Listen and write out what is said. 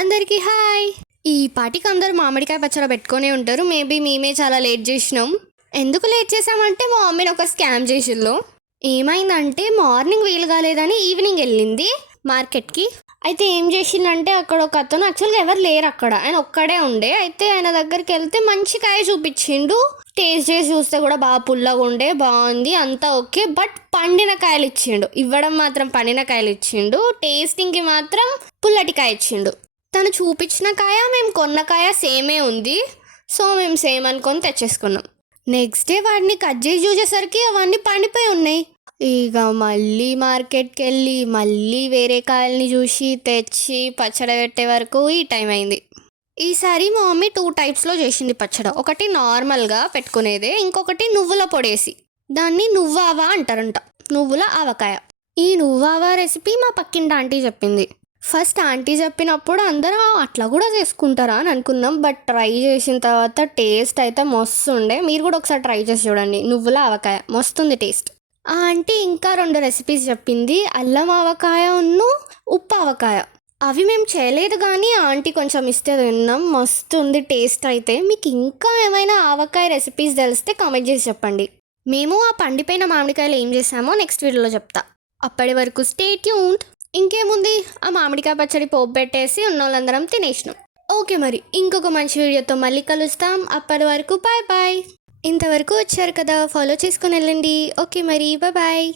అందరికీ హాయ్. ఈ పాటికి అందరూ మామిడికాయ పచ్చడి పెట్టుకునే ఉంటారు. మేబీ మేమే చాలా లేట్ చేసినాం. ఎందుకు లేట్ చేసామంటే మా మమ్మీని ఒక స్కామ్ చేసిళ్ళు. ఏమైందంటే మార్నింగ్ వీలు కాలేదని ఈవినింగ్ వెళ్ళింది మార్కెట్కి. అయితే ఏం చేసిందంటే అక్కడ ఒక అతను, యాక్చువల్గా ఎవరు లేరు అక్కడ, ఆయన ఒక్కడే ఉండే. అయితే ఆయన దగ్గరికి వెళ్తే మంచి కాయ చూపించిండు. టేస్ట్ చేసి చూస్తే కూడా బాగా పుల్లగా ఉండే, బాగుంది, అంతా ఓకే. బట్ పండిన కాయలు ఇచ్చిండు. ఇవ్వడం మాత్రం పండిన కాయలు ఇచ్చిండు, టేస్టింగ్కి మాత్రం పుల్లటి కాయ ఇచ్చిండు. తను చూపించిన కాయ మేము కొన్న కాయ సేమే ఉంది. సో మేము సేమ్ అనుకొని తెచ్చేసుకున్నాం. నెక్స్ట్ డే వాటిని కట్ చేసి చూసేసరికి అవన్నీ పండిపోయి ఉన్నాయి. ఇక మళ్ళీ మార్కెట్కి వెళ్ళి మళ్ళీ వేరే కాయల్ని చూసి తెచ్చి పచ్చడి పెట్టే వరకు ఈ టైం అయింది. ఈసారి మా మమ్మీ 2 టైప్స్లో చేసింది పచ్చడి. ఒకటి నార్మల్గా పెట్టుకునేదే, ఇంకొకటి నువ్వుల పొడేసి. దాన్ని నువ్వావా అంటారంట, నువ్వుల ఆవకాయ. ఈ నువ్వావా రెసిపీ మా పక్కింటి ఆంటీ చెప్పింది. ఫస్ట్ ఆంటీ చెప్పినప్పుడు అందరూ అట్లా కూడా చేసుకుంటారా అని అనుకున్నాం. బట్ ట్రై చేసిన తర్వాత టేస్ట్ అయితే మస్తు ఉండే. మీరు కూడా ఒకసారి ట్రై చేసి చూడండి, నువ్వుల ఆవకాయ మస్తుంది టేస్ట్. ఆ ఆంటీ ఇంకా 2 రెసిపీస్ చెప్పింది, అల్లం ఆవకాయ ఉప్పు ఆవకాయ. అవి మేము చేయలేదు కానీ ఆంటీ కొంచెం ఇస్తే తిన్నాం, మస్తు ఉంది టేస్ట్ అయితే. మీకు ఇంకా ఏమైనా ఆవకాయ రెసిపీస్ తెలిస్తే కామెంట్ చేసి చెప్పండి. మేము ఆ పండిపోయిన మామిడికాయలు ఏం చేసామో నెక్స్ట్ వీడియోలో చెప్తా. అప్పటి వరకు స్టే ట్యూన్డ్. ఇంకేముంది, ఆ మామిడికాయ పచ్చడి పోపు పెట్టేసి ఉన్న వాళ్ళందరం తినేసినాం. ఓకే, మరి ఇంకొక మంచి వీడియోతో మళ్ళీ కలుస్తాం. అప్పటి వరకు బాయ్ బాయ్. ఇంతవరకు వచ్చారు కదా, ఫాలో చేసుకుని వెళ్ళండి. ఓకే మరి బాయ్ బాయ్.